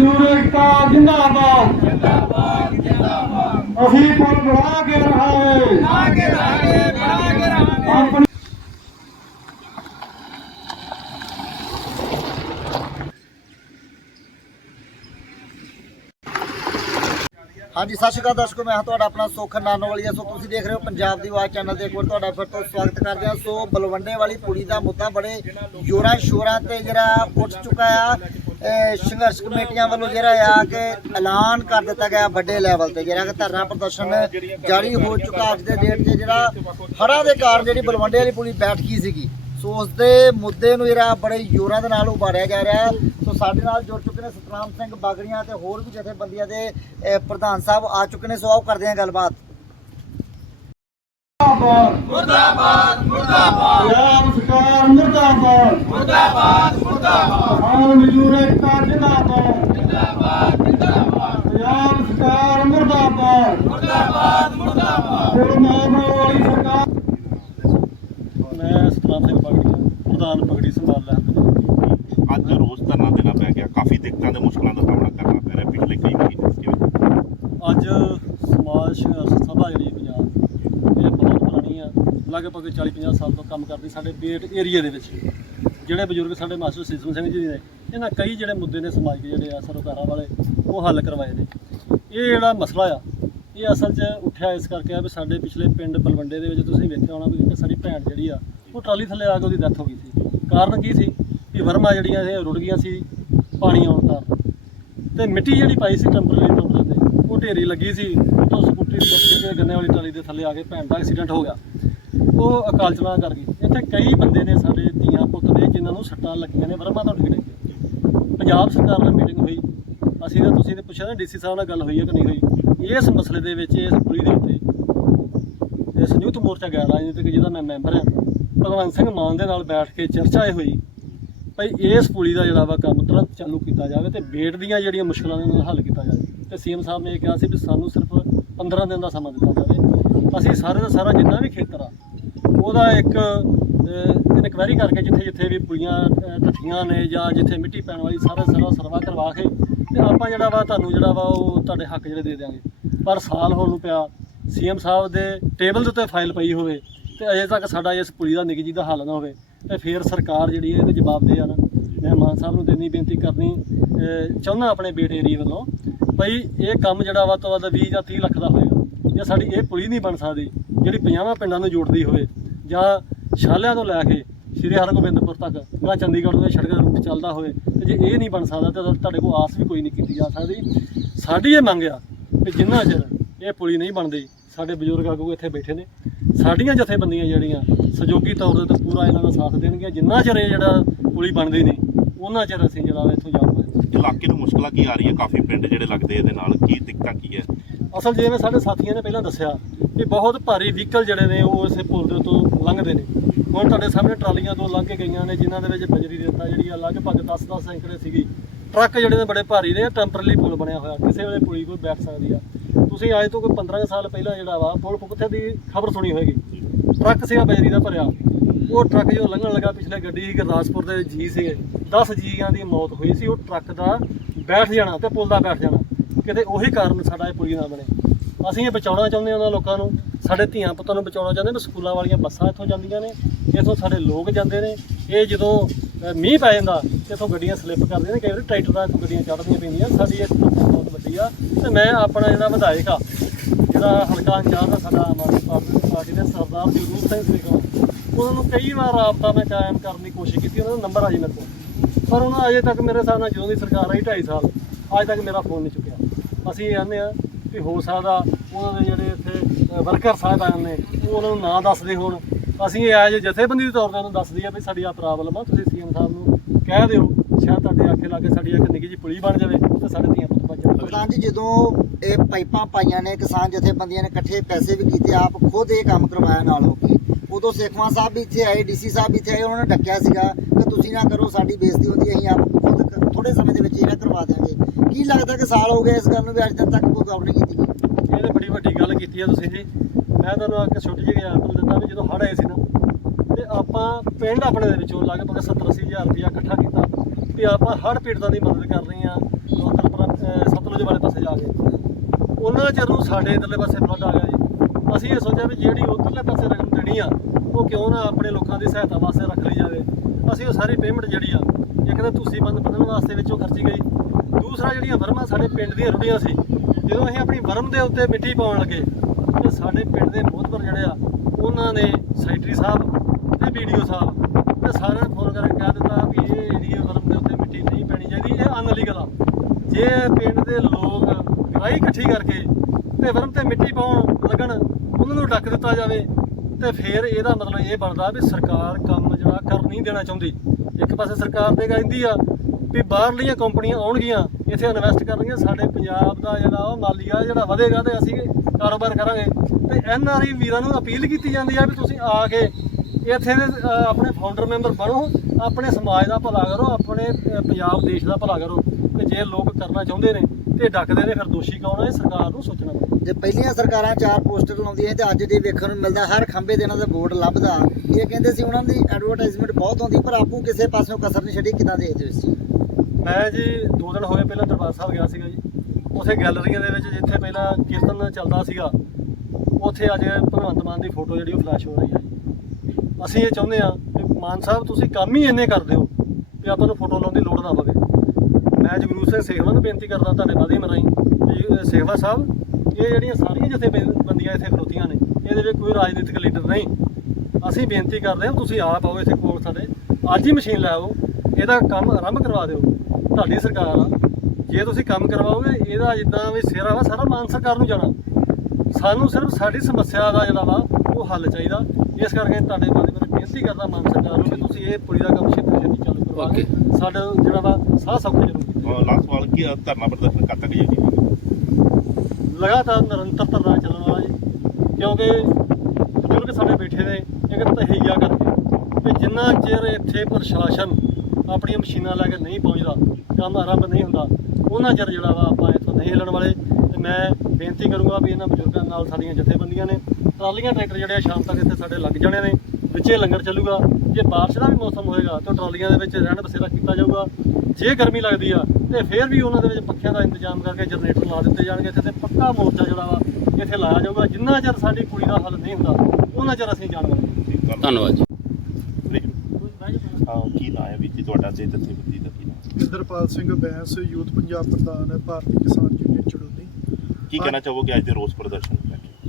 ਮਜ਼ਦੂਰ ਏਕਤਾ ਜਿੰਦਾਬਾਦ। ਜਿੰਦਾਬਾਦ ਜਿੰਦਾਬਾਦ। ਅਸੀਂ ਪੁਲ ਬਣਾ ਕੇ ਰਹਾਂਗੇ। ਬਣਾ ਕੇ ਰਹਾਂਗੇ ਬਣਾ ਕੇ ਰਹਾਂਗੇ। ਹਾਂਜੀ ਸਤਿ ਸ਼੍ਰੀ ਅਕਾਲ ਦਰਸ਼ਕੋ ਮੈਂ ਹਾਂ ਤੁਹਾਡਾ ਆਪਣਾ ਸੁਖ ਨਾਨੋਵਾਲੀਆ। ਸੋ ਤੁਸੀਂ ਦੇਖ ਰਹੇ ਹੋ ਪੰਜਾਬ ਦੀ ਆਵਾਜ਼ ਚੈਨਲ ਦੇ ਇੱਕ ਵਾਰ ਤੁਹਾਡਾ ਫਿਰ ਤੋਂ ਸਵਾਗਤ ਕਰਦੇ ਹਾਂ। ਸੋ ਬਲਵੰਡੇ ਵਾਲੀ ਪੁਲੀ ਦਾ ਮੁੱਦਾ ਬੜੇ ਜੋਰਾਂ ਸ਼ੋਰਾਂ ਤੇ ਜਿਹੜਾ ਉੱਠ ਚੁੱਕਾ ਆ। ਸੰਘਰਸ਼ ਕਮੇਟੀਆਂ ਵੱਲੋਂ ਜਿਹੜਾ ਆ ਕਿ ਐਲਾਨ ਕਰ ਦਿੱਤਾ ਗਿਆ ਵੱਡੇ ਲੈਵਲ ਤੇ ਜਿਹੜਾ ਕਿ ਧਰਨਾ ਪ੍ਰਦਰਸ਼ਨ ਜਾਰੀ ਹੋ ਚੁੱਕਾ ਅੱਜ ਦੇ ਡੇਟ 'ਤੇ ਜਿਹੜਾ ਹੜ੍ਹਾਂ ਦੇ ਕਾਰਨ ਜਿਹੜੀ ਬਲਵੰਡੇ ਵਾਲੀ ਪੁਲੀ ਬੈਠ ਗਈ ਸੀਗੀ। ਸੋ ਉਸ ਦੇ ਮੁੱਦੇ ਨੂੰ ਜਿਹੜਾ ਬੜੇ ਜ਼ੋਰਾਂ ਦੇ ਨਾਲ ਉਭਾਰਿਆ ਜਾ ਰਿਹਾ ਸੋ ਸਾਡੇ ਨਾਲ ਜੁੜ ਚੁੱਕੇ ਨੇ ਸਤਨਾਮ ਸਿੰਘ ਬਾਗੜੀਆਂ ਤੇ ਹੋਰ ਵੀ ਜਥੇਬੰਦੀਆਂ ਦੇ ਪ੍ਰਧਾਨ ਸਾਹਿਬ ਆ ਚੁੱਕੇ ਨੇ। ਸੋ ਆਓ ਕਰਦੇ ਹਾਂ ਗੱਲਬਾਤ। ਮੁਰਦਾਬਾਦ ਮੁਰਦਾਬਾਦ। ਪੰਜਾਬ ਸਰਕਾਰ ਮੁਰਦਾਬਾਦ ਮੁਰਦਾਬਾਦ। ਮੁਰਦਾਬਾਦ ਹਾਂ ਮਜ਼ਦੂਰ ਏਕਤਾ ਜਿੰਦਾਬਾਦ। ਜਿੰਦਾਬਾਦ ਜਿੰਦਾਬਾਦ। ਪੰਜਾਬ ਸਰਕਾਰ ਮੁਰਦਾਬਾਦ। ਮੁਰਦਾਬਾਦ ਮੁਰਦਾਬਾਦ। ਪੁਲ ਮਾਫ ਵਾਲੀ ਸਰਕਾਰ। ਮੈਂ ਸਤਨਾਮ ਸਿੰਘ ਪਗੜੀ ਪ੍ਰਧਾਨ ਪਗੜੀ ਸੰਭਾਲ ਅੱਜ ਰੋਜ਼ ਧਰਨਾ ਦੇਣਾ ਪੈ ਗਿਆ। ਕਾਫੀ ਦਿੱਕਤਾਂ ਤੇ ਮੁਸ਼ਕਲਾਂ ਦਾ ਸਾਹਮਣਾ ਕਰਨਾ ਪੈ ਰਿਹਾ ਪਿਛਲੇ ਕਈ ਮਹੀਨੇ। ਕਿਵੇਂ? ਅੱਜ ਸਮਾਜ ਸਭਾ ਜਿਹੜੀ ਪੰਜਾਬ ਇਹ ਬਹੁਤ ਪੁਰਾਣੀ ਆ ਲਗਭਗ 40 50 ਸਾਲ ਤੋਂ ਕੰਮ ਕਰਦੀ ਸਾਡੇ ਬੇਟ ਏਰੀਆ ਦੇ ਵਿੱਚ। ਜਿਹੜੇ ਬਜ਼ੁਰਗ ਸਾਡੇ ਮਾਸਟਰ ਸਿਸਮ ਸਿੰਘ ਜੀ ਨੇ, ਇਹਨਾਂ ਕਈ ਜਿਹੜੇ ਮੁੱਦੇ ਨੇ ਸਮਾਜਿਕ ਜਿਹੜੇ ਆ, ਸਰਕਾਰਾਂ ਵਾਲੇ, ਉਹ ਹੱਲ ਕਰਵਾਏ ਨੇ। ਇਹ ਜਿਹੜਾ ਮਸਲਾ ਆ, ਇਹ ਅਸਲ 'ਚ ਉੱਠਿਆ ਇਸ ਕਰਕੇ ਆ ਵੀ ਸਾਡੇ ਪਿਛਲੇ ਪਿੰਡ ਬਲਵੰਡੇ ਦੇ ਵਿੱਚ ਤੁਸੀਂ ਵੇਖਿਆ ਹੋਣਾ ਵੀ ਇੱਕ ਸਾਡੀ ਭੈਣ ਜਿਹੜੀ ਆ, ਉਹ ਟਰਾਲੀ ਥੱਲੇ ਆ ਕੇ ਉਹਦੀ ਡੈਥ ਹੋ ਗਈ ਸੀ। ਕਾਰਨ ਕੀ ਸੀ? ਕਿ ਵਰਮਾ ਜਿਹੜੀਆਂ ਇਹ ਰੁੜ ਗਈਆਂ ਸੀ ਪਾਣੀ ਆਉਣ ਕਾਰਨ। ਤੇ ਮਿੱਟੀ ਜਿਹੜੀ ਪਾਈ ਸੀ ਟੈਂਪਰੇਰੀ ਤੌਰ ਤੇ, ਉਹ ਢੇਰੀ ਲੱਗੀ ਸੀ ਉਤੋਂ ਸਕੂਟਰੀ ਸੁੱਟ ਕੇ ਗੰਨੇ ਵਾਲੀ ਟਰਾਲੀ ਦੇ ਥੱਲੇ ਆ ਕੇ ਭੈਣ ਦਾ ਐਕਸੀਡੈਂਟ ਹੋ ਗਿਆ। ਉਹ ਅਕਾਲ ਚਲਾਣਾ ਕਰ ਗਈ। ਇੱਥੇ ਕਈ ਬੰਦੇ ਨੇ ਸਾਡੇ ਧੀਆਂ ਪੁੱਤ ਜਿਨ੍ਹਾਂ ਨੂੰ ਸੱਟਾਂ ਲੱਗੀਆਂ ਨੇ ਵਰਮਾ ਤੋਂ ਕਿਹੜੇ ਪੰਜਾਬ ਸਰਕਾਰ ਨਾਲ ਮੀਟਿੰਗ ਹੋਈ। ਅਸੀਂ ਤਾਂ ਤੁਸੀਂ ਤੇ ਪੁੱਛਿਆ ਨਾ, ਡੀਸੀ ਸਾਹਿਬ ਨਾਲ ਗੱਲ ਹੋਈ ਹੈ ਕਿ ਨਹੀਂ ਹੋਈ। ਇਸ ਮਸਲੇ ਦੇ ਵਿੱਚ, ਇਸ ਪੁਲੀ ਦੇ ਉੱਤੇ ਇਹ ਸੰਯੁਕਤ ਮੋਰਚਾ ਗੈਰ ਰਾਜਨੀਤਿਕ ਜਿਹਦਾ ਮੈਂ ਮੈਂਬਰ ਹਾਂ ਭਗਵੰਤ ਸਿੰਘ ਮਾਨ ਦੇ ਨਾਲ ਬੈਠ ਕੇ ਚਰਚਾ ਇਹ ਹੋਈ ਭਈ ਇਸ ਪੁਲੀ ਦਾ ਜਿਹੜਾ ਵਾ ਕੰਮ ਤੁਰੰਤ ਚਾਲੂ ਕੀਤਾ ਜਾਵੇ ਤੇ ਬੇਟ ਦੀਆਂ ਜਿਹੜੀਆਂ ਮੁਸ਼ਕਲਾਂ ਦੇ ਨਾਲ ਹੱਲ ਕੀਤਾ ਜਾਵੇ। ਤੇ ਸੀਐਮ ਸਾਹਿਬ ਨੇ ਇਹ ਕਿਹਾ ਸੀ ਵੀ ਸਾਨੂੰ ਸਿਰਫ 15 ਦਿਨ ਦਾ ਸਮਾਂ ਦਿੱਤਾ ਜਾਵੇ। ਅਸੀਂ ਸਾਰੇ ਦਾ ਸਾਰਾ ਜਿੰਨਾ ਵੀ ਖੇਤਰ ਆ, ਉਹਦਾ ਇੱਕ ਇਨਕੁਆਇਰੀ ਕਰਕੇ ਜਿੱਥੇ ਜਿੱਥੇ ਵੀ ਪੁਲੀਆਂ ਅਹ, ਨੇ ਜਾਂ ਜਿੱਥੇ ਮਿੱਟੀ ਪੈਣ ਵਾਲੀ ਸਾਰਾ ਸਾਰਾ ਸਰਵਾ ਕਰਵਾ ਕੇ ਤੇ ਆਪਾਂ ਜਿਹੜਾ ਵਾ ਤੁਹਾਨੂੰ ਜਿਹੜਾ ਵਾ ਉਹ ਤੁਹਾਡੇ ਹੱਕ ਜਿਹੜੇ ਦੇ ਦਿਆਂਗੇ। ਪਰ ਸਾਲ ਹੋਣ ਨੂੰ ਪਿਆ ਸੀਐਮ ਸਾਹਿਬ ਦੇ ਟੇਬਲ ਦੇ ਉੱਤੇ ਫਾਈਲ ਪਈ ਹੋਵੇ ਤੇ ਅਜੇ ਤੱਕ ਸਾਡਾ ਇਸ ਪੁਲੀ ਦਾ ਨਿੱਕੀ ਜੀ ਦਾ ਹੱਲ ਨਾ ਹੋਵੇ ਤੇ ਫਿਰ ਸਰਕਾਰ ਜਿਹੜੀ ਹੈ ਇਹਦੇ ਜਵਾਬਦੇਹ ਮੈਂ ਮਾਨ ਸਾਹਿਬ ਨੂੰ ਦੇਣੀ ਬੇਨਤੀ ਕਰਨੀ ਚਾਹੁੰਦਾ ਆਪਣੇ ਬੇਟ ਏਰੀਏ ਵੱਲੋਂ ਭਈ ਇਹ ਕੰਮ ਜਿਹੜਾ ਵੱਧ ਤੋਂ ਵੱਧ 20 ਜਾਂ 30 ਲੱਖ ਦਾ ਹੋਏਗਾ। ਜਾਂ ਸਾਡੀ ਇਹ ਪੁਲੀ ਨਹੀਂ ਬਣ ਸਕਦੀ ਜਿਹੜੀ 50 ਪਿੰਡਾਂ ਨੂੰ ਜੋੜਦੀ ਹੋਵੇ ਜਾਂ ਸ਼ਾਲਿਆਂ ਤੋਂ ਲੈ ਕੇ ਸ਼੍ਰੀ ਹਰਗੋਬਿੰਦਪੁਰ ਤੱਕ ਜਾਂ ਚੰਡੀਗੜ੍ਹ ਦੇ ਸੜਕਾਂ ਰੂਟ ਚੱਲਦਾ ਹੋਵੇ, ਤੇ ਜੇ ਇਹ ਨਹੀਂ ਬਣ ਸਕਦਾ, ਤਾਂ ਤੁਹਾਡੇ ਕੋਲ ਆਸ ਵੀ ਕੋਈ ਨਹੀਂ ਕੀਤੀ ਜਾ ਸਕਦੀ। ਸਾਡੀ ਇਹ ਮੰਗ ਆ ਕਿ ਜਿੰਨਾ ਚਿਰ ਇਹ ਪੁਲੀ ਨਹੀਂ ਬਣਦੀ, ਸਾਡੇ ਬਜ਼ੁਰਗ ਆਗੂ ਇੱਥੇ ਬੈਠੇ ਨੇ, ਸਾਡੀਆਂ ਜਥੇਬੰਦੀਆਂ ਜਿਹੜੀਆਂ, ਸਹਿਯੋਗੀ ਤੌਰ ਤੇ ਪੂਰਾ ਇਹਨਾਂ ਦਾ ਸਾਥ ਦੇਣਗੀਆਂ, ਜਿੰਨਾ ਚਿਰ ਇਹ ਜਿਹੜਾ ਪੁਲੀ ਬਣਦੀ ਨਹੀਂ, ਉਹਨਾਂ ਚਿਰ ਅਸੀਂ ਜਿਹੜਾ ਵਾ ਇੱਥੋਂ ਜਾਵਾਂਗੇ। ਇਲਾਕੇ ਨੂੰ ਮੁਸ਼ਕਲਾਂ ਕੀ ਆ ਰਹੀ ਹੈ ਕਾਫੀ ਪਿੰਡ ਜਿਹੜੇ ਲੱਗਦੇ ਇਹਦੇ ਨਾਲ, ਕੀ ਦਿੱਕਤਾਂ ਕੀ ਹੈ? ਅਸਲ ਜਿਵੇਂ ਸਾਡੇ ਸਾਥੀਆਂ ਨੇ ਪਹਿਲਾਂ ਦੱਸਿਆ ਕਿ ਬਹੁਤ ਭਾਰੀ ਵਹੀਕਲ ਜਿਹੜੇ ਨੇ ਉਹ ਇਸੇ ਪੁਲ ਦੇ ਉੱਤੋਂ ਲੰਘਦੇ ਨੇ। ਹੁਣ ਤੁਹਾਡੇ ਸਾਹਮਣੇ ਟਰਾਲੀਆਂ ਤੋਂ ਲੰਘ ਕੇ ਗਈਆਂ ਨੇ, ਜਿਨ੍ਹਾਂ ਦੇ ਵਿੱਚ ਬਜਰੀ ਰੇਤਾ ਜਿਹੜੀ ਆ, ਲਗਭਗ 10-10 ਸੈਂਕੜੇ ਸੀਗੀ। ਟਰੱਕ ਜਿਹੜੇ ਨੇ ਬੜੇ ਭਾਰੀ ਨੇ ਟੈਂਪਰਲੀ ਪੁਲ ਬਣਿਆ ਹੋਇਆ। ਕਿਸੇ ਵੇਲੇ ਪੁਲੀ ਕੋਈ ਬੈਠ ਸਕਦੀ ਆ। ਤੁਸੀਂ ਅੱਜ ਤੋਂ ਕੋਈ 15 ਕੁ ਸਾਲ ਪਹਿਲਾਂ ਜਿਹੜਾ ਵਾ, ਪੁਲ ਪੁੱਥੇ ਦੀ ਖਬਰ ਸੁਣੀ ਹੋਏਗੀ। ਟਰੱਕ ਸੀਗਾ ਬਜਰੀ ਦਾ ਭਰਿਆ। ਉਹ ਟਰੱਕ ਜਦੋਂ ਲੰਘਣ ਲੱਗਾ ਪਿਛਲੇ ਗੱਡੀ ਸੀ, ਗੁਰਦਾਸਪੁਰ ਦੇ ਜੀ ਸੀਗੇ। 10 ਜੀਆਂ ਦੀ ਮੌਤ ਹੋਈ ਸੀ, ਉਹ ਟਰੱਕ ਦਾ ਬੈਠ ਜਾਣਾ ਤੇ ਪੁਲ ਦਾ ਬੈਠ ਜਾਣਾ। ਕਿਤੇ ਉਹੀ ਕਾਰਨ ਸਾਡਾ ਇਹ ਪੁਲੀ ਨਾ ਬਣੇ। ਅਸੀਂ ਇਹ ਬਚਾਉਣਾ ਚਾਹੁੰਦੇ ਹਾਂ ਉਹਨਾਂ ਲੋਕਾਂ ਨੂੰ। ਸਾਡੇ ਧੀਆਂ ਪੁੱਤਾਂ ਨੂੰ ਬਚਾਉਣਾ ਚਾਹੁੰਦੇ ਹਾਂ ਸਕੂਲਾਂ ਵਾਲੀਆਂ ਬੱਸਾਂ ਇੱਥੋਂ ਜਾਂਦੀਆਂ ਨੇ ਇੱਥੋਂ ਸਾਡੇ ਲੋਕ ਜਾਂਦੇ ਨੇ। ਇਹ ਜਦੋਂ ਅਹ, ਮੀਂਹ ਪੈ ਜਾਂਦਾ ਤੇ ਇੱਥੋਂ ਗੱਡੀਆਂ ਸਲਿੱਪ ਕਰਦੀਆਂ ਨੇ ਕਈ ਵਾਰੀ ਟਰੈਕਟਰਾਂ ਇੱਥੋਂ ਗੱਡੀਆਂ ਚੜ੍ਹਦੀਆਂ ਪੈਂਦੀਆਂ। ਸਾਡੀ ਇਹ ਸਮੱਸਿਆ ਬਹੁਤ ਵੱਡੀ ਆ। ਤੇ ਮੈਂ ਆਪਣਾ ਜਿਹੜਾ ਵਿਧਾਇਕ ਆ ਜਿਹੜਾ ਹਲਕਾ ਇੰਚਾਰਜ ਆ ਸਾਡਾ ਆਮ ਆਦਮੀ ਪਾਰਟੀ ਪਾਰਟੀ ਦੇ ਸਰਦਾਰ ਜਗਰੂਪ ਸਿੰਘ ਸੇਖੋਂ। ਉਹਨਾਂ ਨੂੰ ਕਈ ਵਾਰ ਰਾਬਤਾ ਮੈਂ ਕਾਇਮ ਕਰਨ ਦੀ ਕੋਸ਼ਿਸ਼ ਕੀਤੀ ਉਹਨਾਂ ਦਾ ਨੰਬਰ ਆ ਜੀ ਮੇਰੇ ਕੋਲ। ਪਰ ਉਹਨਾਂ ਅਜੇ ਤੱਕ ਮੇਰੇ ਹਿਸਾਬ ਨਾਲ ਜਦੋਂ ਦੀ ਸਰਕਾਰ ਆਈ 2.5 ਸਾਲ ਅੱਜ ਤੱਕ ਮੇਰਾ ਫੋਨ ਨਹੀਂ ਚੁੱਕਿਆ। ਅਸੀਂ ਇਹ ਕਹਿੰਦੇ ਆ ਵੀ ਹੋ ਸਕਦਾ ਉਹਨਾਂ ਦੇ ਜਿਹੜੇ ਇੱਥੇ ਵਰਕਰ ਸਾਹਿਬਾਨ ਨੇ ਉਹ ਉਹਨਾਂ ਨੂੰ ਨਾ ਦੱਸਦੇ ਹੋਣ। ਅਸੀਂ ਇਹ ਐਜ ਜਥੇਬੰਦੀ ਦੇ ਤੌਰ ਤੇ ਉਹਨਾਂ ਨੂੰ ਦੱਸਦੀ ਆ ਵੀ ਸਾਡੀ ਆ ਪ੍ਰੋਬਲਮ ਆ ਤੁਸੀਂ ਸੀਐਮ ਸਾਹਿਬ ਨੂੰ ਕਹਿ ਦਿਓ ਸ਼ਾਇਦ ਤੁਹਾਡੇ ਆਖੇ ਲਾ ਕੇ ਸਾਡੀ ਇੱਕ ਨਿੱਕੀ ਜੀ ਪੁਲੀ ਬਣ ਜਾਵੇ ਤੇ ਸਾਡੇ ਧੀਆਂ ਪੁੱਤ ਬਚ ਜਾਣ। ਪ੍ਰਧਾਨ ਜੀ ਜਦੋਂ ਇਹ ਪਾਈਪਾਂ ਪਾਈਆਂ ਨੇ ਕਿਸਾਨ ਜਥੇਬੰਦੀਆਂ ਨੇ ਇਕੱਠੇ ਪੈਸੇ ਵੀ ਕੀਤੇ ਆਪ ਖੁਦ ਇਹ ਕੰਮ ਕਰਵਾਇਆ ਨਾਲ ਹੋ ਕੇ। ਉਦੋਂ ਸੇਖਵਾਂ ਸਾਹਿਬ ਵੀ ਇੱਥੇ ਆਏ ਡੀਸੀ ਸਾਹਿਬ ਵੀ ਇੱਥੇ ਆਏ ਉਹਨਾਂ ਨੇ ਡੱਕਿਆ ਸੀਗਾ ਕਿ ਤੁਸੀਂ ਨਾ ਕਰੋ ਸਾਡੀ ਬੇਇੱਜ਼ਤੀ ਹੁੰਦੀ ਹੈ, ਅਸੀਂ ਆਪ ਖੁਦ ਥੋੜੇ ਸਮੇਂ ਦੇ ਵਿੱਚ ਇਹ ਕਰਵਾ ਦਿਆਂਗੇ। ਕੀ ਲੱਗਦਾ ਕਿ ਸਾਲ ਹੋ ਗਿਆ ਇਸ ਗੱਲ ਨੂੰ ਵੀ ਅੱਜ ਤੱਕ ਕੋਈ ਗੌਰ ਨਹੀਂ। ਕੀਤੀ ਇਹ ਤਾਂ ਬੜੀ ਵੱਡੀ ਗੱਲ ਕੀਤੀ ਆ ਤੁਸੀਂ ਜੀ। ਮੈਂ ਤੁਹਾਨੂੰ ਇੱਕ ਛੋਟੀ ਜਿਹੀ ਐਗਜ਼ਾਮਪਲ ਦਿੰਦਾ ਵੀ ਜਦੋਂ ਹੜ੍ਹ ਆਏ ਸੀ ਨਾ, ਤੇ ਆਪਾਂ ਪਿੰਡ ਆਪਣੇ ਦੇ ਵਿੱਚੋਂ ਲਗਭਗ 70 ਅੱਸੀ ਹਜ਼ਾਰ ਰੁਪਇਆ ਇਕੱਠਾ ਕੀਤਾ ਤੇ ਆਪਾਂ ਹੜ੍ਹ ਪੀੜਤਾਂ ਦੀ ਮਦਦ ਕਰ ਰਹੇ ਆ ਕੇ। ਉਹਨਾਂ ਚਿਰ ਨੂੰ ਸਾਡੇ ਇਧਰਲੇ ਪਾਸੇ ਫਲੱਡ ਆ ਗਿਆ ਜੀ। ਅਸੀਂ ਇਹ ਸੋਚਿਆ ਵੀ ਜਿਹੜੀ ਉਧਰਲੇ ਪਾਸੇ ਰਕਮ ਦੇਣੀ ਆ, ਉਹ ਕਿਉਂ ਨਾ ਆਪਣੇ ਲੋਕਾਂ ਦੀ ਸਹਾਇਤਾ ਵਾਸਤੇ ਰੱਖ ਲਈ ਜਾਵੇ। ਅਸੀਂ ਉਹ ਸਾਰੀ ਪੇਮੈਂਟ ਜਿਹੜੀ ਆ ਇੱਕ ਤਾਂ ਤੁਸੀਂ ਬੰਦ ਬੰਨਣ ਵਾਸਤੇ ਵਿੱਚੋਂ ਖਰਚੀ ਗਈ। ਦੂਸਰਾ ਜਿਹੜੀਆਂ ਵਰਮਾਂ ਸਾਡੇ ਪਿੰਡ ਦੀਆਂ ਰੁੜੀਆਂ ਸੀ, ਜਦੋਂ ਅਸੀਂ ਆਪਣੀ ਵਰਮ ਦੇ ਉੱਤੇ ਮਿੱਟੀ ਪਾਉਣ ਲੱਗੇ, ਤੇ ਸਾਡੇ ਪਿੰਡ ਦੇ ਮੋਹਤਬਰ ਜਿਹੜੇ ਆ, ਉਹਨਾਂ ਨੇ ਸੈਕਟਰੀ ਸਾਹਿਬ ਤੇ ਵੀਡੀਓ ਸਾਹਿਬ ਤੇ ਸਾਰਿਆਂ ਨੇ ਫੋਨ ਕਰਕੇ ਕਹਿ ਦਿੱਤਾ ਵੀ ਇਹ ਜਿਹੜੀ ਵਰਮ ਦੇ ਉੱਤੇ ਮਿੱਟੀ ਨਹੀਂ ਪੈਣੀ ਚਾਹੀਦੀ, ਇਹ ਅਨਲੀਗਲ ਆ। ਜੇ ਪਿੰਡ ਦੇ ਲੋਕ ਗਵਾਹੀ ਇਕੱਠੀ ਕਰਕੇ ਤੇ ਵਰਮ ਤੇ ਮਿੱਟੀ ਪਾਉਣ ਲੱਗਣ, ਉਹਨਾਂ ਨੂੰ ਡੱਕ ਦਿੱਤਾ ਜਾਵੇ, ਤੇ ਫਿਰ ਇਹਦਾ ਮਤਲਬ ਇਹ ਬਣਦਾ ਵੀ ਸਰਕਾਰ ਕੰਮ ਜਿਹੜਾ ਕਰ ਨਹੀਂ ਦੇਣਾ ਚਾਹੁੰਦੀ। ਇੱਕ ਪਾਸੇ ਸਰਕਾਰ ਤੇ ਕਹਿੰਦੀ ਆ ਵੀ ਬਾਹਰਲੀਆਂ ਕੰਪਨੀਆਂ ਆਉਣਗੀਆਂ, ਇੱਥੇ ਇਨਵੈਸਟ ਕਰਨਗੀਆਂ, ਸਾਡੇ ਪੰਜਾਬ ਦਾ ਜਿਹੜਾ ਉਹ ਮਾਲੀਆ ਜਿਹੜਾ ਵਧੇਗਾ ਤੇ ਅਸੀਂ ਕਾਰੋਬਾਰ ਕਰਾਂਗੇ। ਤੇ ਆਈ ਵੀਰਾਂ ਨੂੰ ਅਪੀਲ ਕੀਤੀ ਜਾਂਦੀ ਆ ਵੀ ਤੁਸੀਂ ਆ ਕੇ ਇੱਥੇ ਦੇ ਆਪਣੇ ਫਾਊਂਡਰ ਮੈਂਬਰ ਬਣੋ, ਆਪਣੇ ਸਮਾਜ ਦਾ ਭਲਾ ਕਰੋ, ਆਪਣੇ ਪੰਜਾਬ ਦੇਸ਼ ਦਾ ਭਲਾ ਕਰੋ, ਤੇ ਜੇ ਲੋਕ ਕਰਨਾ ਚਾਹੁੰਦੇ ਨੇ ਤੇ ਡੱਕਦੇ ਨੇ ਫਿਰ ਦੋਸ਼ੀ ਕੌਣ ਹੈ ਸਰਕਾਰ ਨੂੰ ਸੋਚਣਾ ਪੈਂਦਾ। ਜੇ ਪਹਿਲੀਆਂ ਸਰਕਾਰਾਂ ਚਾਰ ਪੋਸਟਰ ਲਾਉਂਦੀਆਂ ਸੀ ਤੇ ਅੱਜ ਜੇ ਵੇਖਣ ਨੂੰ ਮਿਲਦਾ ਹਰ ਖੰਭੇ ਦੇ ਇਹਨਾਂ ਦਾ ਬੋਰਡ ਲੱਭਦਾ ਇਹ ਕਹਿੰਦੇ ਸੀ ਉਹਨਾਂ ਦੀ ਐਡਵਰਟਾਈਜ਼ਮੈਂਟ ਬਹੁਤ ਆਉਂਦੀ ਪਰ ਆਪੂ ਕਿਸੇ ਪਾਸਿਓਂ ਕਸਰ ਨਹੀਂ ਛੱਡੀ ਕਿਦਾਂ ਦੇਖਦੇ ਹੋ ਨੂੰ? ਮੈਂ ਜੀ ਦੋ ਦਿਨ ਹੋਏ ਪਹਿਲਾਂ ਦਰਬਾਰ ਸਾਹਿਬ ਗਿਆ ਸੀਗਾ ਜੀ। ਉਥੇ ਗੈਲਰੀਆਂ ਦੇ ਵਿੱਚ ਜਿੱਥੇ ਪਹਿਲਾਂ ਕੀਰਤਨ ਚੱਲਦਾ ਸੀਗਾ ਉੱਥੇ ਅੱਜ ਭਗਵੰਤ ਮਾਨ ਦੀ ਫੋਟੋ ਜਿਹੜੀ ਉਹ ਫਲੈਸ਼ ਹੋ ਰਹੀ ਹੈ ਜੀ। ਅਸੀਂ ਇਹ ਚਾਹੁੰਦੇ ਆ ਕਿ ਮਾਨ ਸਾਹਿਬ ਤੁਸੀਂ ਕੰਮ ਹੀ ਇੰਨੇ ਕਰਦੇ ਹੋ ਕਿ ਆਪਾਂ ਨੂੰ ਫੋਟੋ ਲਾਉਣ ਦੀ ਲੋੜ ਨਾ ਪਵੇ। ਮੈਂ ਜਗਰੂਪ ਸਿੰਘ ਸੇਖਵਾ ਨੂੰ ਬੇਨਤੀ ਕਰਦਾ ਰਾਹੀਂ ਵੀ ਅਹ ਸੇਖਵਾ ਸਾਹਿਬ ਇਹ ਜਿਹੜੀਆਂ ਸਾਰੀਆਂ ਜਥੇਬੰਦੀਆਂ ਇੱਥੇ ਖਲੋਤੀਆਂ ਨੇ ਇਹਦੇ ਵਿੱਚ ਕੋਈ ਰਾਜਨੀਤਿਕ ਲੀਡਰ ਨਹੀਂ। ਅਸੀਂ ਬੇਨਤੀ ਕਰਦੇ ਹਾਂ ਤੁਸੀਂ ਆਪ ਆਓ ਇੱਥੇ ਕੋਲ ਸਾਡੇ। ਅੱਜ ਹੀ ਮਸ਼ੀਨ ਲੈ ਆਓ ਇਹਦਾ ਕੰਮ ਆਰੰਭ ਕਰਵਾ ਦਿਓ। ਤੁਹਾਡੀ ਸਰਕਾਰ ਆ। ਜੇ ਤੁਸੀਂ ਕੰਮ ਕਰਵਾਓਗੇ ਇਹਦਾ ਜਿੱਦਾਂ ਵੀ ਸਿਰਾ ਵਾ ਸਾਰਾ ਮਾਨ ਸਰਕਾਰ ਨੂੰ ਜਾਣਾ। ਸਾਨੂੰ ਸਿਰਫ ਸਾਡੀ ਸਮੱਸਿਆ ਦਾ ਜਿਹੜਾ ਵਾ ਉਹ ਹੱਲ ਚਾਹੀਦਾ। ਇਸ ਕਰਕੇ ਤੁਹਾਡੇ ਬਾਰੇ ਮੈਂ ਬੇਨਤੀ ਕਰਦਾ ਮਾਨ ਸਰਕਾਰ ਨੂੰ ਕਿ ਤੁਸੀਂ ਇਹ ਪੁਲੀ ਦਾ ਕੰਮ ਛੇਤੀ ਛੇਤੀ ਚਾਲੂ ਕਰਵਾ ਕੇ ਸਾਡਾ ਜਿਹੜਾ ਵਾ ਸਾਹ ਸੌਖਾ ਜ਼ਰੂਰ ਲਾਸਟ ਸਵਾਲ ਕੀ ਧਰਨਾ ਪ੍ਰਦਰਸ਼ਨ ਕਦ ਤੱਕ ਜਾਰੀ ਲਗਾਤਾਰ ਨਿਰੰਤਰ ਧਰਨਾ ਚੱਲਣ ਵਾਲਾ ਜੀ। ਕਿਉਂਕਿ ਬਜ਼ੁਰਗ ਸਾਡੇ ਬੈਠੇ ਨੇ, ਇੱਕ ਤਹਈਆ ਕਰਕੇ ਕਿ ਜਿੰਨਾ ਚਿਰ ਇੱਥੇ ਪ੍ਰਸ਼ਾਸਨ ਆਪਣੀਆਂ ਮਸ਼ੀਨਾਂ ਲੈ ਕੇ ਨਹੀਂ ਪਹੁੰਚਦਾ, ਕੰਮ ਆਰੰਭ ਨਹੀਂ ਹੁੰਦਾ, ਉਹਨਾਂ ਚਿਰ ਜਿਹੜਾ ਵਾ ਆਪਾਂ ਇੱਥੋਂ ਨਹੀਂ ਹਿਲਣ ਵਾਲੇ। ਤੇ ਮੈਂ ਬੇਨਤੀ ਕਰੂੰਗਾ ਵੀ ਇਹਨਾਂ ਬਜ਼ੁਰਗਾਂ ਨਾਲ ਸਾਡੀਆਂ ਜਥੇਬੰਦੀਆਂ ਨੇ, ਟਰਾਲੀਆਂ, ਟਰੈਕਟਰ ਜਿਹੜੇ ਆ, ਸ਼ਾਮ ਤੱਕ ਇੱਥੇ ਸਾਡੇ ਲੱਗ ਜਾਣੇ ਨੇ। ਵਿੱਚੇ ਲੰਗਰ ਚੱਲੂਗਾ ਜੇ ਬਾਰਿਸ਼ ਦਾ ਵੀ ਮੌਸਮ ਹੋਏਗਾ ਤਾਂ ਟਰਾਲੀਆਂ ਦੇ ਵਿੱਚ ਰਹਿਣ ਬਸੇਰਾ ਕੀਤਾ ਜਾਊਗਾ। ਜੇ ਗਰਮੀ ਲੱਗਦੀ ਆ ਤੇ ਫਿਰ ਵੀ ਉਹਨਾਂ ਦੇ ਵਿੱਚ ਪੱਖਿਆਂ ਦਾ ਇੰਤਜ਼ਾਮ ਕਰਕੇ ਜਨਰੇਟਰ ਲਾ ਦਿੱਤੇ ਜਾਣਗੇ ਇੱਥੇ ਤੇ ਪੱਕਾ ਮੋਰਚਾ ਜਿਹੜਾ ਵਾ ਇੱਥੇ ਲਾਇਆ ਜਾਊਗਾ। ਜਿੰਨਾ ਚਿਰ ਸਾਡੀ ਕੁੜੀ ਦਾ ਹੱਲ ਨਹੀਂ ਹੁੰਦਾ ਉਹਨਾਂ ਚਿਰ ਅਸੀਂ ਜਾਣ ਵਾਲੇ ਧੰਨਵਾਦ। ਜੀ। ਹਾਂ ਕੀ ਨਾਂ ਹੈ ਜੀ ਤੁਹਾਡਾ ਤੇ ਜਥੇਬੰਦੀ ਦਾ ਕੀ ਨਾਂ ਇੰਦਰਪਾਲ ਸਿੰਘ ਬੈਂਸ ਯੂਥ ਪੰਜਾਬ ਪ੍ਰਧਾਨ ਹੈ ਭਾਰਤੀ ਕਿਸਾਨ ਯੂਨੀਅਨ ਚੜੋਦੀ ਕੀ ਕਹਿਣਾ ਚਾਹੋਗੇ ਅੱਜ ਦੇ ਰੋਸ ਪ੍ਰਦਰਸ਼ਨ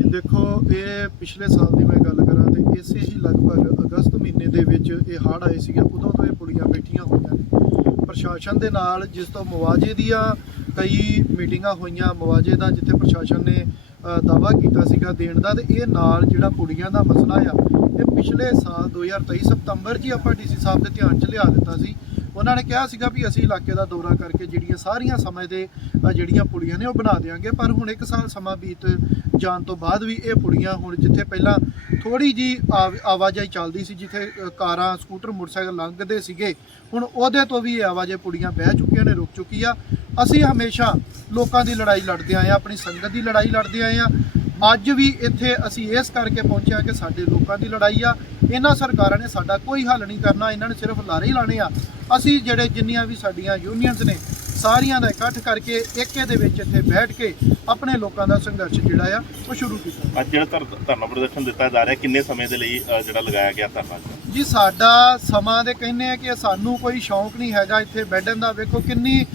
ਦੇਖੋ ਇਹ ਪਿਛਲੇ ਸਾਲ ਦੀ ਮੈਂ ਗੱਲ ਤੇ ਇਸੇ ਹੀ ਲਗਭਗ ਅਗਸਤ ਮਹੀਨੇ ਦੇ ਵਿੱਚ ਇਹ ਹੜ੍ਹ ਆਏ ਸੀਗੇ, ਉਦੋਂ ਤੋਂ ਇਹ ਪੁੜੀਆਂ ਬੈਠੀਆਂ ਹੋਈਆਂ ਨੇ। ਪ੍ਰਸ਼ਾਸਨ ਦੇ ਨਾਲ ਜਿਸ ਤੋਂ ਮੁਆਵਜ਼ੇ ਦੀਆਂ ਕਈ ਮੀਟਿੰਗਾਂ ਹੋਈਆਂ, ਮੁਆਵਜ਼ੇ ਦਾ ਜਿੱਥੇ ਪ੍ਰਸ਼ਾਸਨ ਨੇ ਦਾਵਾ ਕੀਤਾ ਸੀਗਾ ਦੇਣ ਦਾ, ਤੇ ਇਹ ਨਾਲ ਜਿਹੜਾ ਪੁੜੀਆਂ ਦਾ ਮਸਲਾ ਆ, ਇਹ ਪਿਛਲੇ ਸਾਲ 2023 ਸਤੰਬਰ 'ਚ ਹੀ ਆਪਾਂ ਡੀਸੀ ਸਾਹਿਬ ਦੇ ਧਿਆਨ 'ਚ ਲਿਆ ਦਿੱਤਾ ਸੀ ਉਹਨਾਂ ਨੇ ਕਿਹਾ ਸੀਗਾ ਵੀ ਅਸੀਂ ਇਲਾਕੇ ਦਾ ਦੌਰਾ ਕਰਕੇ ਜਿਹੜੀਆਂ ਸਾਰੀਆਂ ਸਮੇਂ ਦੇ ਜਿਹੜੀਆਂ ਪੁੜੀਆਂ ਨੇ ਉਹ ਬਣਾ ਦੇਵਾਂਗੇ ਪਰ ਹੁਣ ਇੱਕ ਸਾਲ ਸਮਾਂ ਬੀਤ ਜਾਣ ਤੋਂ ਬਾਅਦ ਵੀ ਇਹ ਪੁੜੀਆਂ ਹੁਣ ਜਿੱਥੇ ਪਹਿਲਾਂ ਥੋੜੀ ਜੀ ਆਵਾਜਾਈ ਚੱਲਦੀ ਸੀ, ਜਿੱਥੇ ਕਾਰਾਂ, ਸਕੂਟਰ, ਮੋਟਰਸਾਈਕਲ ਲੰਘਦੇ ਸੀਗੇ, ਹੁਣ ਉਹਦੇ ਤੋਂ ਵੀ ਇਹ ਆਵਾਜਾਈ ਪੁੜੀਆਂ ਬਹਿ ਚੁੱਕੀਆਂ ਨੇ, ਰੁਕ ਚੁੱਕੀ ਆ। ਅਸੀਂ ਹਮੇਸ਼ਾ ਲੋਕਾਂ ਦੀ ਲੜਾਈ ਲੜਦੇ ਆਏ ਆ, ਆਪਣੀ ਸੰਗਤ ਦੀ ਲੜਾਈ ਲੜਦੇ ਆਏ ਆ। ਅੱਜ ਵੀ ਇੱਥੇ ਅਸੀਂ ਇਸ ਕਰਕੇ ਪਹੁੰਚਿਆ ਕਿ ਸਾਡੇ ਲੋਕਾਂ ਦੀ ਲੜਾਈ ਆ। ਇਹਨਾਂ ਸਰਕਾਰਾਂ ਨੇ ਸਾਡਾ ਕੋਈ ਹੱਲ ਨਹੀਂ ਕਰਨਾ ਇਹਨਾਂ ਨੇ ਸਿਰਫ ਲਾਰੇ ਹੀ ਲਾਣੇ ਆ। ਅਸੀਂ ਜਿਹੜੇ ਜਿੰਨੀਆਂ ਵੀ ਸਾਡੀਆਂ ਯੂਨੀਅਨਸ ਨੇ ਸਾਰੀਆਂ ਦਾ ਇਕੱਠ ਕਰਕੇ ਏਕੇ ਦੇ ਵਿੱਚ ਇੱਥੇ ਬੈਠ ਕੇ ਆਪਣੇ ਲੋਕਾਂ ਦਾ ਸੰਘਰਸ਼ ਜਿਹੜਾ ਆ ਉਹ ਸ਼ੁਰੂ ਕੀਤਾ। ਅੱਜ ਜਿਹੜਾ ਧਰ- ਧਰਨਾ ਪ੍ਰਦਰਸ਼ਨ ਦਿੱਤਾ ਜਾ ਰਿਹਾ ਕਿੰਨੇ ਸਮੇਂ ਦੇ ਲਈ ਜਿਹੜਾ ਲਗਾਇਆ ਗਿਆ ਧਰਨਾ? ਜੀ ਸਾਡਾ ਸਮਾਂ ਦੇ ਕਹਿੰਦੇ ਆ ਕਿ ਸਾਨੂੰ ਕੋਈ ਸ਼ੌਂਕ ਨਹੀਂ ਹੈਗਾ ਇੱਥੇ ਬੈਠਣ ਦਾ। ਵੇਖੋ ਕਿੰਨੀ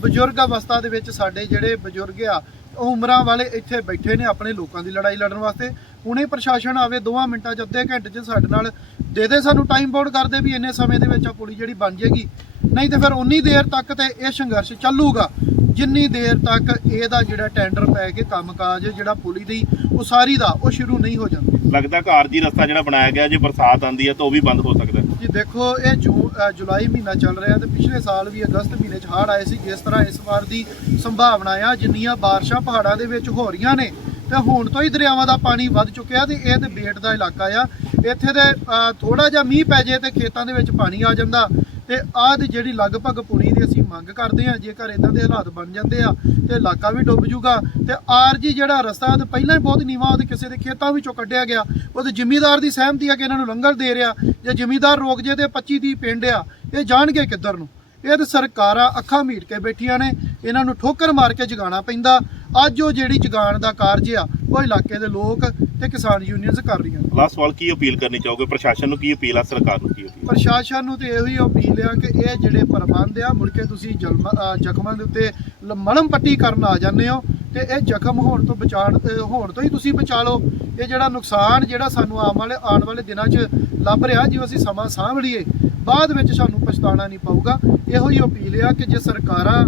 ਬਜ਼ੁਰਗ ਅਵਸਥਾ ਦੇ ਵਿੱਚ ਸਾਡੇ ਜਿਹੜੇ ਬਜ਼ੁਰਗ ਆ ਉਮਰਾਂ ਵਾਲੇ ਇੱਥੇ ਬੈਠੇ ਨੇ ਆਪਣੇ ਲੋਕਾਂ ਦੀ ਲੜਾਈ ਲੜਨ ਵਾਸਤੇ। ਹੁਣੇ ਪ੍ਰਸ਼ਾਸਨ ਆਵੇ 2 ਮਿੰਟਾਂ ਚ ਅੱਧੇ ਘੰਟੇ ਚ ਸਾਡੇ ਨਾਲ ਦੇ ਦੇ ਸਾਨੂੰ ਟਾਈਮ ਬੋਰਡ ਕਰਦੇ ਵੀ ਇੰਨੇ ਸਮੇਂ ਦੇ ਵਿੱਚ ਆ ਪੁਲੀ ਜਿਹੜੀ ਬਣ ਜਾਏਗੀ ਨਹੀਂ ਤੇ ਫਿਰ ਉਨੀ ਦੇਰ ਤੱਕ ਤੇ ਇਹ ਸੰਘਰਸ਼ ਚੱਲੂਗਾ। ਜਿੰਨੀ ਦੇਰ ਤੱਕ ਇਹਦਾ ਜਿਹੜਾ ਟੈਂਡਰ ਪੈ ਕੇ ਕੰਮਕਾਜ ਜਿਹੜਾ ਪੁਲੀ ਦੀ ਉਸਾਰੀ ਦਾ ਉਹ ਸ਼ੁਰੂ ਨਹੀਂ ਹੋ ਜਾਂਦਾ। ਲੱਗਦਾ ਕਿ ਆਰਜੀ ਰਸਤਾ ਜਿਹੜਾ ਬਣਾਇਆ ਗਿਆ ਜੇ ਬਰਸਾਤ ਆਂਦੀ ਹੈ ਤਾਂ ਉਹ ਵੀ ਬੰਦ ਹੋ ਸਕਦਾ ਜੀ ਦੇਖੋ ਇਹ ਜੂ ਅ, ਜੁਲਾਈ ਮਹੀਨਾ ਚੱਲ ਰਿਹਾ ਤੇ ਪਿਛਲੇ ਸਾਲ ਵੀ ਅਗਸਤ ਮਹੀਨੇ 'ਚ ਹੜ੍ਹ ਆਏ ਸੀ। ਜਿਸ ਤਰ੍ਹਾਂ ਇਸ ਵਾਰ ਦੀ ਸੰਭਾਵਨਾ ਆ, ਜਿੰਨੀਆਂ ਬਾਰਿਸ਼ਾਂ ਪਹਾੜਾਂ ਦੇ ਵਿੱਚ ਹੋ ਰਹੀਆਂ ਨੇ, ਤੇ ਹੁਣ ਤੋਂ ਹੀ ਦਰਿਆਵਾਂ ਦਾ ਪਾਣੀ ਵੱਧ ਚੁੱਕਿਆ ਤੇ ਇਹ ਤੇ ਬੇਟ ਦਾ ਇਲਾਕਾ ਆ। ਇੱਥੇ ਤੇ ਥੋੜਾ ਜਿਹਾ ਮੀਂਹ ਪੈ ਜੇ ਤੇ ਖੇਤਾਂ ਦੇ ਵਿੱਚ ਪਾਣੀ ਆ ਜਾਂਦਾ। ਤੇ ਆਹ ਦੀ ਜਿਹੜੀ ਲਗਭਗ ਪੁਣੀ ਦੀ ਅਸੀਂ ਮੰਗ ਕਰਦੇ ਆ ਜੇਕਰ ਇਦਾਂ ਦੇ ਹਾਲਾਤ ਬਣ ਜਾਂਦੇ ਆ ਤੇ ਇਲਾਕਾ ਵੀ ਡੁੱਬ ਜੂਗਾ ਤੇ ਆਰਜੀ ਜਿਹੜਾ ਰਸਤਾ ਤੇ ਪਹਿਲਾਂ ਹੀ ਬਹੁਤ ਨੀਵਾਂ ਉਹਦੇ ਕਿਸੇ ਦੇ ਖੇਤਾਂ ਵਿੱਚੋਂ ਕੱਢਿਆ ਗਿਆ, ਉਹਦੇ ਜ਼ਿਮੀਦਾਰ ਦੀ ਸਹਿਮਤੀ ਆ ਕਿ ਇਹਨਾਂ ਨੂੰ ਲੰਗਰ ਦੇ ਰਿਹਾ ਜੇ ਜ਼ਿਮੀਦਾਰ ਰੋਕ ਜੇ ਤੇ 25 ਦੀ ਪਿੰਡ ਆ, ਇਹ ਜਾਣਗੇ ਕਿੱਧਰ ਨੂੰ। ਇਹ ਤੇ ਸਰਕਾਰਾਂ ਅੱਖਾਂ ਮੀਟ ਕੇ ਬੈਠੀਆਂ ਨੇ, ਇਹਨਾਂ ਨੂੰ ਠੋਕਰ ਮਾਰ ਕੇ ਜਗਾਉਣਾ ਪੈਂਦਾ। ਅੱਜ ਉਹ ਜਿਹੜੀ ਜਗਾਉਣ ਦਾ ਕਾਰਜ ਆ, ਉਹ ਇਲਾਕੇ ਦੇ ਲੋਕ ਤੇ ਕਿਸਾਨ ਯੂਨੀਅਨਸ ਕਰ ਰਹੀਆਂ ਨੇ। ਲਾਸਟ ਸਵਾਲ ਕੀ ਅਪੀਲ ਕਰਨੀ ਚਾਹੋਗੇ? ਪ੍ਰਸ਼ਾਸਨ ਨੂੰ ਕੀ ਅਪੀਲ ਆ? ਸਰਕਾਰ ਨੂੰ ਕੀ ਅਪੀਲ? ਪ੍ਰਸ਼ਾਸਨ ਨੂੰ ਤੇ ਇਹੋ ਹੀ ਅਪੀਲ ਆ ਕਿ ਇਹ ਜਿਹੜੇ ਪ੍ਰਬੰਧ ਆ ਮੁੜ ਕੇ ਤੁਸੀਂ ਜ਼ਖਮਾਂ ਦੇ ਉੱਤੇ ਮਲਮ ਪੱਟੀ ਕਰਨ ਆ ਜਾਂਦੇ ਹੋ। ਤੇ ਇਹ ਜ਼ਖਮ ਹੋਣ ਤੋਂ ਬਚਾਣ ਹੋਣ ਤੋਂ ਹੀ ਤੁਸੀਂ ਬਚਾ ਲਓ। ਇਹ ਜਿਹੜਾ ਨੁਕਸਾਨ ਜਿਹੜਾ ਸਾਨੂੰ ਆਉਣ ਵਾਲੇ ਆਉਣ ਵਾਲੇ ਦਿਨਾਂ 'ਚ ਲੱਭ ਰਿਹਾ ਜੇ ਅਸੀਂ ਸਮਾਂ ਸਾਂਭ ਲਈਏ, ਬਾਅਦ ਵਿੱਚ ਸਾਨੂੰ ਪਛਤਾਣਾ ਨਹੀਂ ਪਊਗਾ। ਇਹੋ ਹੀ ਅਪੀਲ ਆ ਕਿ ਜੇ ਸਰਕਾਰਾਂ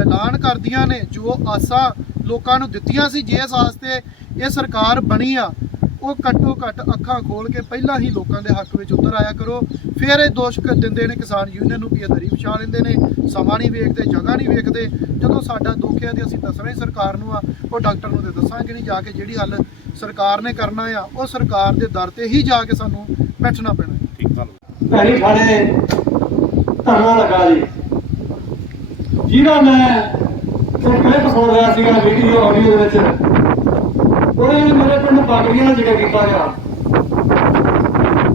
ਐਲਾਨ ਕਰਦੀਆਂ ਨੇ, ਜੋ ਆਸਾਂ ਲੋਕਾਂ ਨੂੰ ਦਿੱਤੀਆਂ ਸੀ ਜਿਸ ਵਾਸਤੇ ਇਹ ਸਰਕਾਰ ਬਣੀ ਆ ਉਹ ਘੱਟੋ ਘੱਟ ਅੱਖਾਂ ਖੋਲ ਕੇ ਪਹਿਲਾਂ ਹੀ ਲੋਕਾਂ ਦੇ ਹੱਕ ਵਿੱਚ ਉਤਰ ਆਇਆ ਕਰੋ। ਫਿਰ ਇਹ ਦੋਸ਼ ਕ- ਦਿੰਦੇ ਨੇ ਕਿਸਾਨ ਯੂਨੀਅਨ ਨੂੰ ਵੀ ਇਹ ਦਰੀ ਵਿਛਾ ਲੈਂਦੇ ਨੇ। ਸਮਾਂ ਨਹੀਂ ਵੇਖਦੇ ਜਗ੍ਹਾ ਨਹੀਂ ਵੇਖਦੇ। ਜਦੋਂ ਸਾਡਾ ਦੁੱਖ ਹੈ ਤੇ ਅਸੀਂ ਦੱਸਣਾ ਹੀ ਸਰਕਾਰ ਨੂੰ ਆ। ਉਹ ਡਾਕਟਰ ਨੂੰ ਤੇ ਦੱਸਾਂਗੇ ਨਹੀਂ ਜਾ ਕੇ ਜਿਹੜੀ ਹੱਲ ਸਰਕਾਰ ਨੇ ਕਰਨਾ ਆ ਉਹ ਸਰਕਾਰ ਦੇ ਦਰ ਤੇ ਹੀ ਜਾ ਕੇ ਸਾਨੂੰ ਬੈਠਣਾ ਪੈਣਾ। ਹੈ ਠੀਕ ਧੰਨਵਾਦ। ਭੈਣੀ ਥਾਣੇ ਧਰਨਾ ਲੱਗਾ ਜੀ। ਜਿਹਦਾ ਮੈਂ ਇੱਕ ਕਲਿੱਪ ਸੁਣ ਰਿਹਾ ਸੀਗਾ ਵੀਡੀਓ ਆਡੀਓ ਦੇ ਵਿੱਚ ਉਹਦੇ ਮੇਰੇ ਪਿੰਡ ਬਾਗੜੀਆਂ ਦਾ ਜ਼ਿਕਰ ਕੀਤਾ ਗਿਆ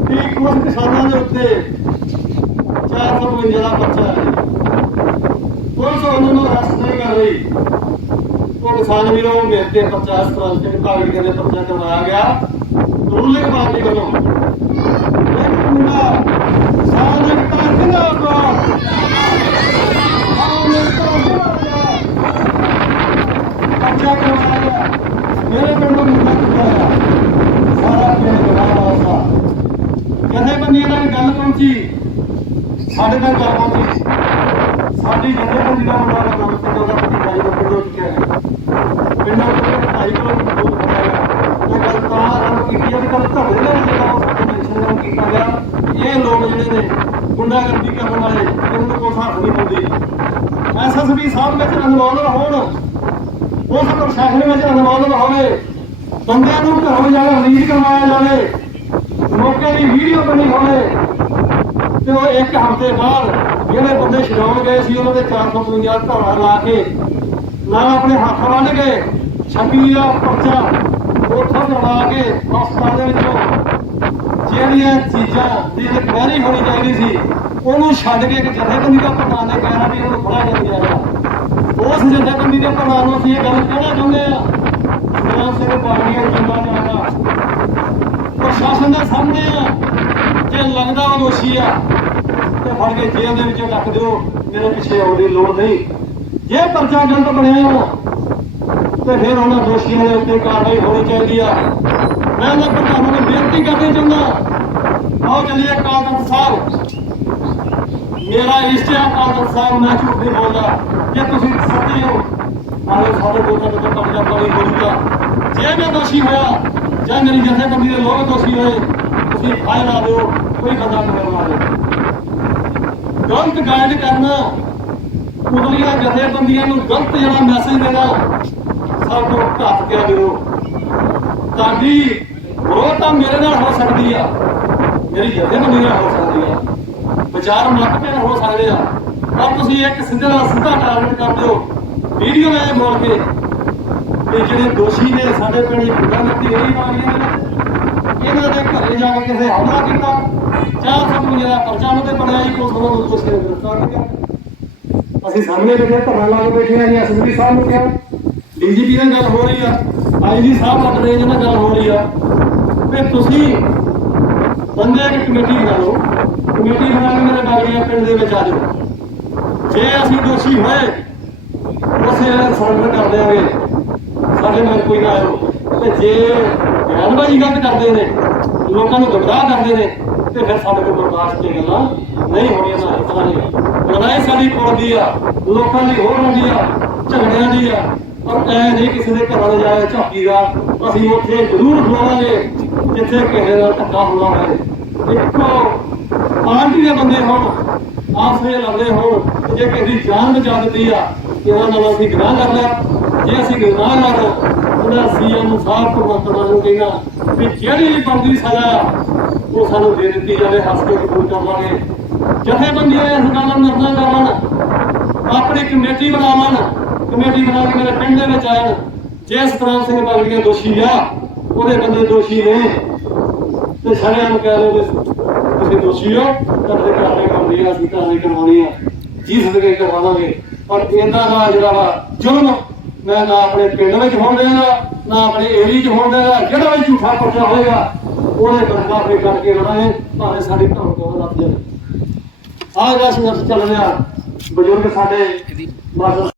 ਕਿ ਕੁਝ ਕਿਸਾਨਾਂ ਦੇ ਉੱਤੇ 452 ਦਾ ਬੱਚਾ ਹੈ। ਪੁਲਿਸ ਉਹਨਾਂ ਨੂੰ ਅਰੈਸਟ ਨਹੀਂ ਕਰ ਰਹੀ। ਉਹ ਕਿਸਾਨ ਵੀਰੋ, ਮੇਰੇ ਤੇ 50 ਤਰ੍ਹਾਂ ਦੇ ਬਾਗੜੀਆਂ ਦੇ ਪਰਚਾ ਕਰਵਾਇਆ ਗਿਆ। ਰੂਲਿੰਗ ਪਾਰਟੀ ਵੱਲੋਂ ਮੇਰੇ ਪਿੰਡ ਨੂੰ ਮੁੰਡਾ ਚੁੱਕਿਆ ਸਾਰਾ ਪਿੰਡ ਜਵਾਬ ਆਉਂਦਾ ਜਥੇਬੰਦੀਆਂ ਨਾਲ ਗੱਲ ਪਹੁੰਚੀ ਸਾਡੇ ਤੱਕ ਗੱਲ ਪਹੁੰਚੀ ਸਾਡੀ ਜਥੇਬੰਦੀ ਦਾ ਮੁੰਡਾ ਦਾ ਕੰਮ ਪਿੰਡੋਂ ਦਾ ਪਤੀ ਭਾਈ ਦਾ ਪਿੰਡੋਂ ਚੁੱਕਿਆ ਗਿਆ ਪਿੰਡੋਂ ਤੋਂ ਢਾਈ ਕਿਲੋਮੀਟਰ ਦੂਰ ਖੜਾ ਹੈ ਉਹ ਗੱਲ ਤਾਂ ਆਰੰਭ ਕੀਤੀ ਹੈ ਕਿ ਕੱਲ ਧਰਨੇ ਦਾ ਜਿਹੜਾ ਉਹ ਸਾਡੇ ਮਿਸ਼ਨ ਨਾਲ ਕੀਤਾ ਗਿਆ ਇਹ ਨੇ ਗੁੰਡਾਗਰਦੀ ਕਰਨ ਵਾਲੇ ਇਹਨਾਂ ਨੂੰ ਕੋਈ ਹੱਥ ਨਹੀਂ ਪਾਉਂਦੀ ਐਸਐਸਪੀ ਸਾਹਿਬ ਵਿੱਚ ਅਨੁਵਾਦ ਹੋਣ। ਉਸ ਪ੍ਰਸ਼ਾਸਨ ਵਿੱਚ ਅਨੁਵਾਦ ਹੋਵੇ। ਬੰਦਿਆਂ ਨੂੰ ਘਰੋਂ ਜਾ ਕੇ ਰਿਲੀਜ਼ ਕਰਵਾਇਆ ਜਾਵੇ। ਮੌਕੇ ਦੀ ਵੀਡੀਓ ਬਣੀ ਹੋਵੇ। ਤੇ ਉਹ ਇੱਕ ਹਫ਼ਤੇ ਬਾਅਦ ਜਿਹੜੇ ਬੰਦੇ ਛਡਾਉਣ ਗਏ ਸੀ, ਉਹਨਾਂ ਦੇ 452 ਧਾਰਾ ਲਾ ਕੇ ਨਾਲ ਆਪਣੇ ਹੱਥ ਵੱਢ ਕੇ ਛੱਬੀ ਦਾ ਪਰਚਾ ਉੱਥੋਂ ਦਵਾ ਕੇ ਹਸਪਤਾਲ ਦੇ ਵਿੱਚੋਂ ਜਿਹੜੀਆਂ ਚੀਜ਼ਾਂ ਦੀ ਰਿਕਵਰੀ ਹੋਣੀ ਚਾਹੀਦੀ ਸੀ ਉਹਨੂੰ ਛੱਡ ਕੇ ਇੱਕ ਜਥੇਬੰਦੀ ਦਾ ਪ੍ਰਧਾਨ ਨੇ ਕਹਿਣਾ ਵੀ ਉਹਨੂੰ ਫੜਾ ਕੇ ਗਿਆ ਉਸ ਜਥੇਬੰਦੀ ਦੇ ਪ੍ਰਧਾਨ ਨੂੰ ਅਸੀਂ ਇਹ ਗੱਲ ਕਹਿਣਾ ਚਾਹੁੰਦੇ ਆ ਜਿਹੜਾ ਸਿੰਘ ਬਾਣੀਆਂ ਜਿੰਦਾ ਜਾਣਾ ਪ੍ਰਸ਼ਾਸਨ ਦੇ ਸਾਹਮਣੇ ਆ ਜੇ ਲੱਗਦਾ ਉਹ ਦੋਸ਼ੀ ਆ ਤੇ ਫੜ ਕੇ ਜੇਲ੍ਹ ਦੇ ਵਿੱਚ ਰੱਖ ਦਿਓ ਮੇਰੇ ਪਿੱਛੇ ਆਉਣ ਦੀ ਲੋੜ ਨਹੀਂ। ਜੇ ਪਰਚਾ ਗਲਤ ਬਣਿਆ ਵਾ, ਤੇ ਫਿਰ ਉਹਨਾਂ ਦੋਸ਼ੀਆਂ ਦੇ ਉੱਤੇ ਕਾਰਵਾਈ ਹੋਣੀ ਚਾਹੀਦੀ ਆ। ਮੈਂ ਉਹਨਾਂ ਪ੍ਰਧਾਨਾਂ ਨੂੰ ਬੇਨਤੀ ਕਰਨੀ ਚਾਹੁੰਦਾ ਆਓ ਚੱਲੀਏ ਕਾਲਤਨ ਸਾਹਿਬ। ਮੇਰਾ ਇਸ਼ਟ ਹੈ ਕਾਲਤਨ ਸਾਹਿਬ, ਮੈਂ ਝੂਠ ਨਹੀਂ ਬੋਲਦਾ। ਜੇ ਤੁਸੀਂ ਸੱਚੇ ਹੋ ਆਲੇ ਸਾਡੇ ਕੋਲ ਤਾਂ ਕਬਜ਼ਾ ਪਾਣੀ ਬੋਲੂਗਾ ਜੇ ਮੈਂ ਦੋਸ਼ੀ ਹੋਇਆ, ਜਾਂ ਮੇਰੀ ਜਥੇਬੰਦੀ ਦੇ ਲੋਕ ਦੋਸ਼ੀ ਹੋਏ, ਤੁਸੀਂ ਫਾਇਦਾ ਦਿਓ, ਕੋਈ ਬੰਦਾ ਨਹੀਂ ਮਾਰੇ ਗਲਤ ਗਾਈਡ ਕਰਨਾ ਉਦਲੀਆਂ ਜਥੇਬੰਦੀਆਂ ਨੂੰ ਗਲਤ ਜਿਹੜਾ ਮੈਸੇਜ ਦੇਣਾ, ਸਭ ਨੂੰ ਘੱਟ ਕੇ ਦਿਓ। ਤੁਹਾਡੀ ਵਿਰੋਧ ਤਾਂ ਮੇਰੇ ਨਾਲ ਹੋ ਸਕਦੀ ਆ। ਮੇਰੀ ਜਥੇਬੰਦੀ ਨਾਲ ਹੋ ਸਕਦੀ ਆ। ਵਿਚਾਰ ਮਤਭੇਦ ਹੋ ਸਕਦੇ ਆ। ਪਰ ਤੁਸੀਂ ਇੱਕ ਸਿੱਧੇ ਨਾਲ ਸਿੱਧਾ ਟਾਰਗੇਟ ਕਰਦੇ ਹੋ ਵੀਡੀਓ ਵਿੱਚ ਬੋਲ ਕੇ। ਕਿ ਜਿਹੜੇ ਦੋਸ਼ੀ ਨੇ ਸਾਡੇ ਪਿੰਡ ਦੀ ਗੁੰਡਾਗਰਦੀ ਹੋਈ ਮਾਰੀਆਂ ਨੇ, ਇਹਨਾਂ ਦੇ ਘਰੇ ਜਾ ਕੇ ਕਿਸੇ ਹਮਲਾ ਕੀਤਾ। ਚਾਰ ਸੌ ਨੂੰ ਜਿਹੜਾ ਪਰਚਾ ਤੇ ਬਣਾਇਆ ਜੀ ਪੁਲਿਸ ਵੱਲੋਂ ਉਸ ਨੂੰ ਗ੍ਰਿਫਤਾਰ ਕੀਤਾ। ਅਸੀਂ ਸਾਹਮਣੇ ਬੈਠੇ ਧਰਨਾ ਲਾ ਕੇ ਬੈਠੇ ਆ ਜੀ ਐਸਐਸਪੀ ਸਾਹਿਬ ਨੂੰ ਕਿਹਾ। ਡੀਜੀਪੀ ਨਾਲ ਗੱਲ ਹੋ ਰਹੀ ਆ। ਆਈਜੀ ਸਾਹਿਬ ਨਾਲ ਨਾਲ ਗੱਲ ਹੋ ਰਹੀ ਆ। ਤੇ ਤੁਸੀਂ ਬੰਦੇ ਇੱਕ ਕਮੇਟੀ ਬਣਾ ਲਓ। ਕਮੇਟੀ ਬਣਾ ਕੇ ਮੇਰੇ ਬਾਗੜੀਆਂ ਪਿੰਡ ਦੇ ਵਿੱਚ ਆ ਜਾਓ। ਜੇ ਅਸੀਂ ਦੋਸ਼ੀ ਹੋਏ, ਉਸੇ ਵੇਲੇ ਸਰੈਂਡਰ ਕਰ ਦਿਆਂਗੇ। ਸਾਡੇ ਮਨ ਕੋਈ ਨਾ ਆਇਓ। ਤੇ ਜੇ ਬਿਆਨਬਾਜ਼ੀ ਗੱਲ ਕਰਦੇ ਨੇ, ਲੋਕਾਂ ਨੂੰ ਗੁੰਮਰਾਹ ਕਰਦੇ ਨੇ, ਤੇ ਫਿਰ ਸਾਡੇ ਕੋਲ ਬਰਦਾਸ਼ਤ ਦੀਆਂ ਗੱਲਾਂ ਨਹੀਂ ਹੋਣੀਆਂ ਨਾ ਇਸ ਲੜਾਈ ਸਾਡੀ ਪੁੱਲਦੀ ਆ, ਲੋਕਾਂ ਦੀ ਹੋਰ ਹੁੰਦੀ ਆ, ਝਗੜਿਆਂ ਦੀ ਆ। ਪਰ ਐ ਨਹੀਂ ਕਿਸੇ ਦੇ ਘਰਾਂ ਦੇ ਜਾਇਆ ਝਾਕੀ ਦਾ, ਅਸੀਂ ਉੱਥੇ ਜ਼ਰੂਰ ਖਵਾਵਾਂਗੇ ਜਿੱਥੇ ਕਿਸੇ ਨਾਲ ਧੱਕਾ ਹੁੰਦਾ ਹੋਵੇ। ਇੱਕੋ ਪਾਰਟੀ ਦੇ ਬੰਦੇ ਹੋਣ ਆਪਸ ਵਿੱਚ ਹੋਣ ਜੇ ਕਿਸੇ ਦੀ ਜਾਨ ਬਚਾ ਦਿੱਤੀ ਆ ਕਿ ਨਾਲ ਅਸੀਂ ਗੁਨਾਹ ਕਰ ਲਿਆ। ਜੇ ਅਸੀਂ ਗੁਨਾਹ ਕਰ, ਉਹਨਾਂ ਸੀਐਮ ਨੂੰ ਸਾਫ਼ ਭਗਵੰਤ ਨੂੰ ਕਹੀਦਾ ਵੀ ਜਿਹੜੀ ਵੀ ਬਣਦੀ ਸਜ਼ਾ ਉਹ ਸਾਨੂੰ ਦੇ ਦਿੱਤੀ ਜਾਵੇ, ਹੱਸ ਕੇ ਕਬੂਲ ਕਰਾਂਗੇ ਜਥੇਬੰਦੀਆਂ ਇਸ ਗੱਲ ਨੂੰ ਨਿਰਣਾ ਕਰਨ ਆਪਣੀ ਕਮੇਟੀ ਬਣਾਵਣ ਕਮੇਟੀ ਬਣਾ ਕੇ ਮੇਰੇ ਪਿੰਡ ਦੇ ਵਿੱਚ ਆਉਣ ਜੇ ਸਤਰਾਮ ਸਿੰਘ ਬਾਗੜੀਆਂ ਦੋਸ਼ੀ ਆ, ਉਹਦੇ ਬੰਦੇ ਦੋਸ਼ੀ ਨੇ। ਤੇ ਸਾਰਿਆਂ ਨੂੰ ਕਹਿ ਲਓ ਤੁਸੀਂ ਦੋਸ਼ੀ ਹੋ, ਤੁਹਾਡੇ ਕਾਰਵਾਈ ਕਰਨੀ ਆ, ਅਸੀਂ ਕਾਰਵਾਈ ਕਰਵਾਉਣੀ ਆ। ਜੀ ਸਦਕੇ ਕਰਵਾਵਾਂਗੇ। ਪਰ ਇਹਦਾ ਨਾ ਜਿਹੜਾ ਵਾ ਜ਼ੁਲਮ ਮੈਂ ਨਾ ਆਪਣੇ ਪਿੰਡ ਵਿੱਚ ਹੋਣ ਦੇਣਾ, ਨਾ ਆਪਣੇ ਏਰੀਆ 'ਚ ਹੋਣ ਦੇਣਾ, ਜਿਹੜਾ ਵੀ ਝੂਠਾ ਪਰਚਾ ਹੋਏਗਾ, ਉਹਦੇ ਬਰਖਾ ਫੇ ਕਰਕੇ ਬਣਾਏ ਭਾਵੇਂ ਸਾਡੀ ਧੌਣ ਕੋਲ ਲੱਗ ਜਾਵੇ ਆਹ ਜਿਹੜਾ ਸੰਘਰਸ਼ ਚੱਲ ਰਿਹਾ, ਬਜ਼ੁਰਗ ਸਾਡੇ ਮਾਤਾ